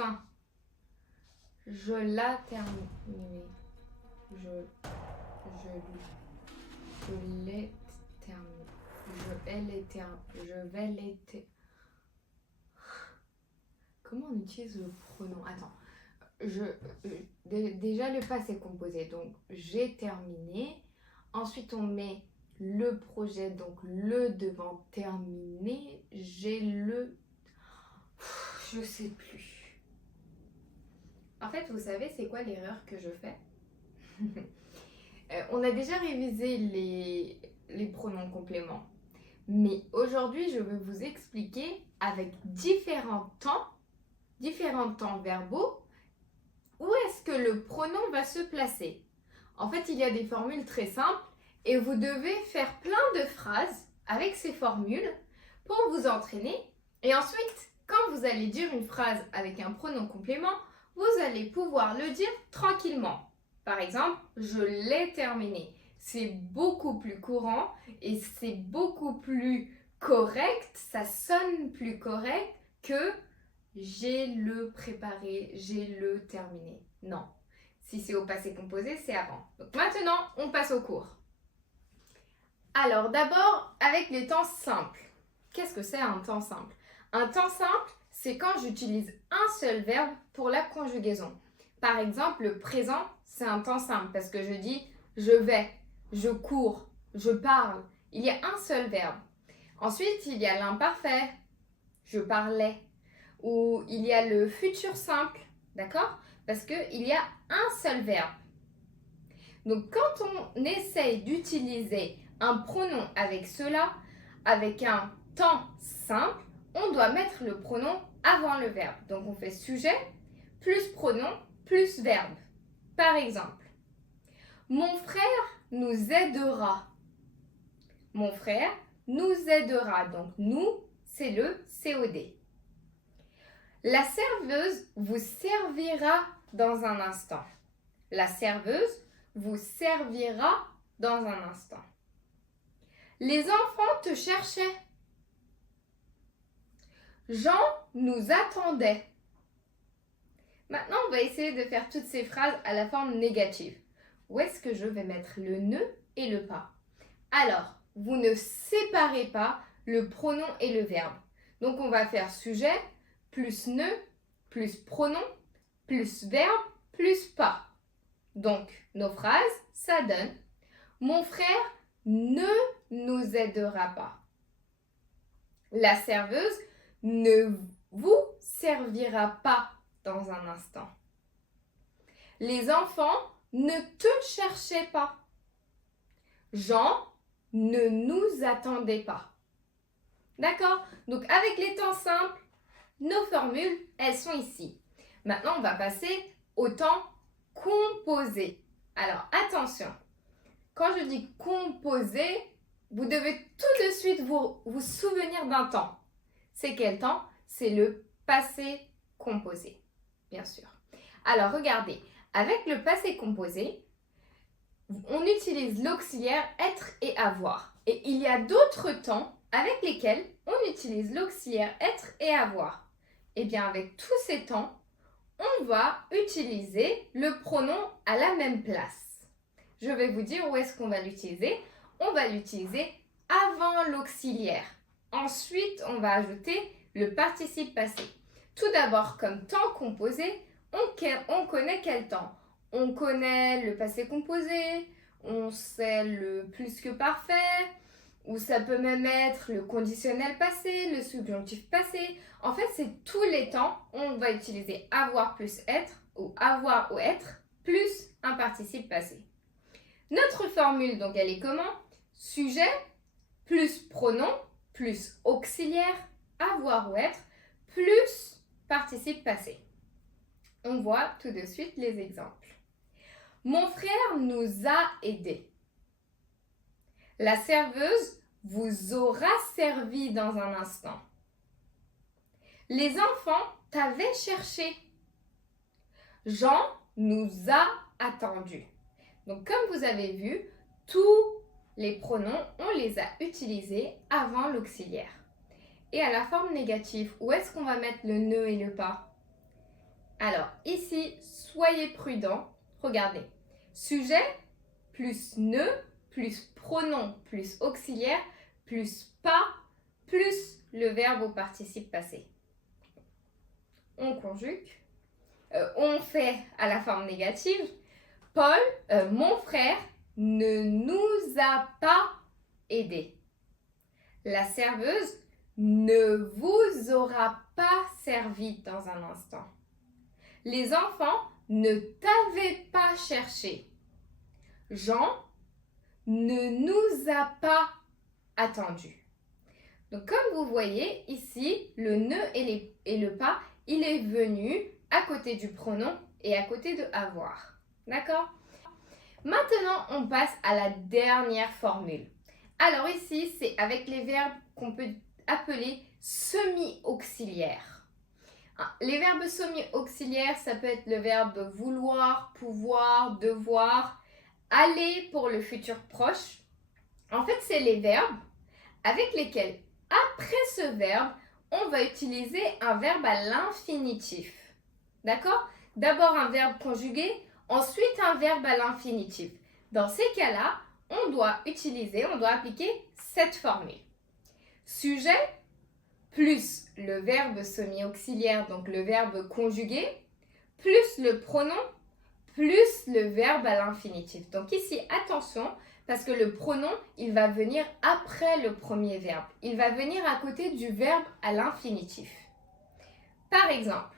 Enfin, je l'ai terminé. Je l'ai terminé. Je vais les Comment on utilise le pronom? Attends. Déjà, le passé composé. Donc, j'ai terminé. Ensuite, on met le projet, donc le devant terminé. J'ai le... Je sais plus. En fait, vous savez, c'est quoi l'erreur que je fais? On a déjà révisé les pronoms compléments. Mais aujourd'hui, je vais vous expliquer avec différents temps verbaux, où est-ce que le pronom va se placer. En fait, il y a des formules très simples et vous devez faire plein de phrases avec ces formules pour vous entraîner. Et ensuite, quand vous allez dire une phrase avec un pronom complément, vous allez pouvoir le dire tranquillement. Par exemple, je l'ai terminé. C'est beaucoup plus courant et c'est beaucoup plus correct, ça sonne plus correct que j'ai le préparé, j'ai le terminé. Non. Si c'est au passé composé, c'est avant. Donc maintenant, on passe au cours. Alors d'abord, avec les temps simples. Qu'est-ce que c'est un temps simple? Un temps simple, c'est quand j'utilise un seul verbe pour la conjugaison. Par exemple, le présent, c'est un temps simple parce que je dis je vais, je cours, je parle. Il y a un seul verbe. Ensuite, il y a l'imparfait, je parlais. Ou il y a le futur simple, d'accord? Parce qu'il y a un seul verbe. Donc, quand on essaye d'utiliser un pronom avec cela, avec un temps simple, on doit mettre le pronom avant le verbe. Donc, on fait sujet plus pronom plus verbe. Par exemple, mon frère nous aidera. Mon frère nous aidera. Donc, nous, c'est le COD. La serveuse vous servira dans un instant. La serveuse vous servira dans un instant. Les enfants te cherchaient. Jean nous attendait. Maintenant, on va essayer de faire toutes ces phrases à la forme négative. Où est-ce que je vais mettre le ne et le pas? Alors, vous ne séparez pas le pronom et le verbe. Donc, on va faire sujet plus ne plus pronom plus verbe plus pas. Donc, nos phrases, ça donne mon frère ne nous aidera pas. La serveuse ne vous servira pas dans un instant. Les enfants ne te cherchaient pas. Jean ne nous attendait pas. D'accord? Donc, avec les temps simples, nos formules, elles sont ici. Maintenant, on va passer au temps composé. Alors, attention. Quand je dis composé, vous devez tout de suite vous souvenir d'un temps. C'est quel temps? C'est le passé composé, bien sûr. Alors, regardez. Avec le passé composé, on utilise l'auxiliaire être et avoir. Et il y a d'autres temps avec lesquels on utilise l'auxiliaire être et avoir. Eh bien, avec tous ces temps, on va utiliser le pronom à la même place. Je vais vous dire où est-ce qu'on va l'utiliser. On va l'utiliser avant l'auxiliaire. Ensuite, on va ajouter le participe passé. Tout d'abord, comme temps composé, on connaît quel temps? On connaît le passé composé, on sait le plus que parfait, ou ça peut même être le conditionnel passé, le subjonctif passé. En fait, c'est tous les temps, on va utiliser avoir plus être, ou avoir ou être, plus un participe passé. Notre formule, donc, elle est comment? Sujet plus pronom plus auxiliaire, avoir ou être, plus participe passé. On voit tout de suite les exemples. Mon frère nous a aidés. La serveuse vous aura servi dans un instant. Les enfants t'avaient cherché. Jean nous a attendus. Donc, comme vous avez vu, tous les pronoms, on les a utilisés avant l'auxiliaire. Et à la forme négative, où est-ce qu'on va mettre le ne et le pas? Alors, ici, soyez prudents. Regardez. Sujet plus ne plus pronom plus auxiliaire plus pas plus le verbe au participe passé. On conjugue. On fait à la forme négative. Mon frère ne nous a pas aidés. La serveuse ne vous aura pas servi dans un instant. Les enfants ne t'avaient pas cherché. Jean ne nous a pas attendu. Donc comme vous voyez ici, le ne et le pas, il est venu à côté du pronom et à côté de avoir. D'accord? Maintenant, on passe à la dernière formule. Alors ici, c'est avec les verbes qu'on peut appeler semi-auxiliaires. Les verbes semi-auxiliaires, ça peut être le verbe vouloir, pouvoir, devoir, aller pour le futur proche. En fait, c'est les verbes avec lesquels, après ce verbe, on va utiliser un verbe à l'infinitif. D'accord? D'abord un verbe conjugué, ensuite un verbe à l'infinitif. Dans ces cas-là, on doit appliquer cette formule. Sujet plus le verbe semi-auxiliaire, donc le verbe conjugué, plus le pronom, plus le verbe à l'infinitif. Donc ici, attention, parce que le pronom, il va venir après le premier verbe. Il va venir à côté du verbe à l'infinitif. Par exemple,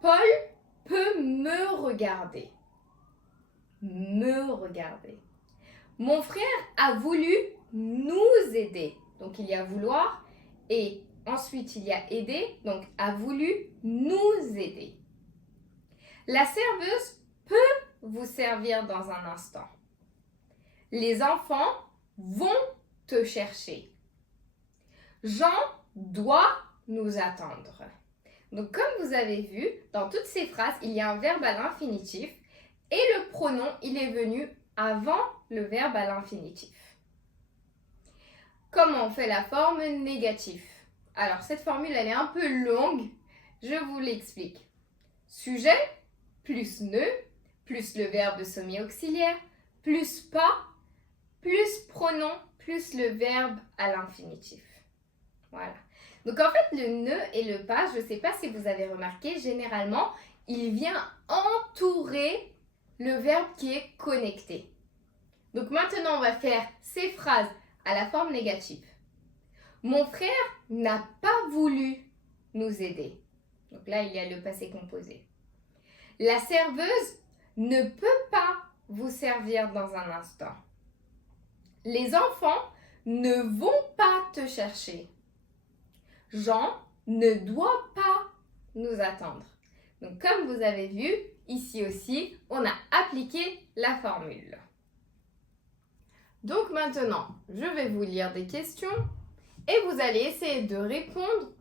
Paul peut me regarder. Me regarder. Mon frère a voulu nous aider. Donc il y a vouloir et ensuite il y a aider. Donc a voulu nous aider. La serveuse peut vous servir dans un instant. Les enfants vont te chercher. Jean doit nous attendre. Donc comme vous avez vu, dans toutes ces phrases, il y a un verbe à l'infinitif et le pronom, il est venu avant le verbe à l'infinitif. Comment on fait la forme négative? Alors cette formule, elle est un peu longue, je vous l'explique. Sujet plus ne, plus le verbe semi-auxiliaire, plus pas, plus pronom, plus le verbe à l'infinitif. Voilà. Donc en fait, le ne et le pas, je ne sais pas si vous avez remarqué, généralement, il vient entourer le verbe qui est connecté. Donc maintenant, on va faire ces phrases à la forme négative. Mon frère n'a pas voulu nous aider. Donc là, il y a le passé composé. La serveuse ne peut pas vous servir dans un instant. Les enfants ne vont pas te chercher. Jean ne doit pas nous attendre. Donc comme vous avez vu, ici aussi, on a appliqué la formule. Donc maintenant, je vais vous lire des questions et vous allez essayer de répondre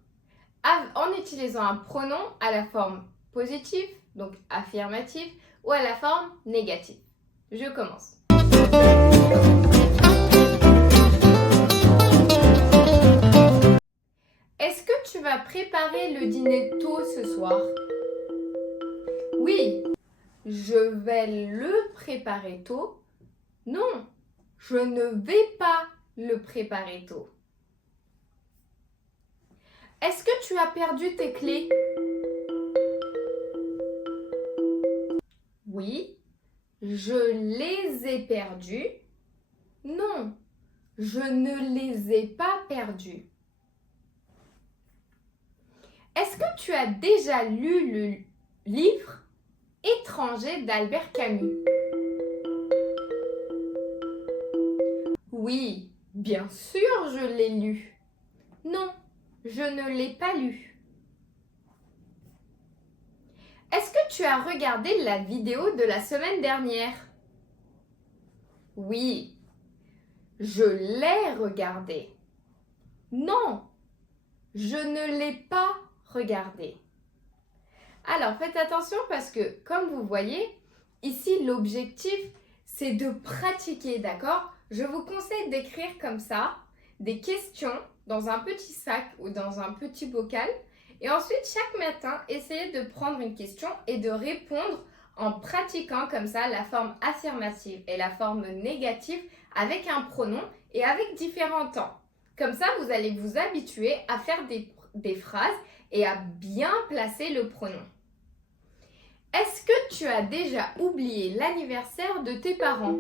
en utilisant un pronom à la forme positive, donc affirmative, ou à la forme négative. Je commence. Est-ce que tu vas préparer le dîner tôt ce soir? Oui, je vais le préparer tôt. Non, je ne vais pas le préparer tôt. Est-ce que tu as perdu tes clés? Oui, je les ai perdues. Non, je ne les ai pas perdues. Est-ce que tu as déjà lu le livre Étranger d'Albert Camus? Oui, bien sûr, je l'ai lu. Non, je ne l'ai pas lu. Est-ce que tu as regardé la vidéo de la semaine dernière? Oui, je l'ai regardée. Non, je ne l'ai pas regardée. Alors, faites attention parce que, comme vous voyez, ici, l'objectif, c'est de pratiquer, d'accord? Je vous conseille d'écrire comme ça des questions dans un petit sac ou dans un petit bocal Et ensuite, chaque matin, essayez de prendre une question et de répondre en pratiquant comme ça la forme affirmative et la forme négative avec un pronom et avec différents temps. Comme ça, vous allez vous habituer à faire des phrases et à bien placer le pronom. Est-ce que tu as déjà oublié l'anniversaire de tes parents?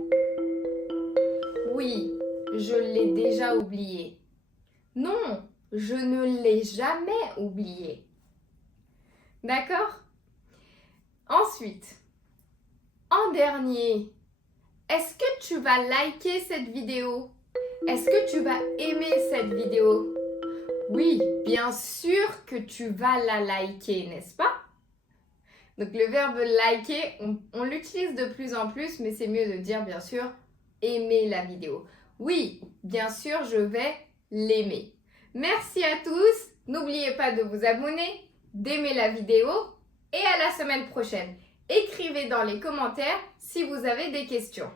Oui, je l'ai déjà oublié. Non, je ne l'ai jamais oublié. D'accord? Ensuite, en dernier, est-ce que tu vas liker cette vidéo? Est-ce que tu vas aimer cette vidéo? Oui, bien sûr que tu vas la liker, n'est-ce pas? Donc le verbe liker, on l'utilise de plus en plus, mais c'est mieux de dire bien sûr aimer la vidéo. Oui, bien sûr, je vais l'aimer. Merci à tous. N'oubliez pas de vous abonner, d'aimer la vidéo et à la semaine prochaine. Écrivez dans les commentaires si vous avez des questions.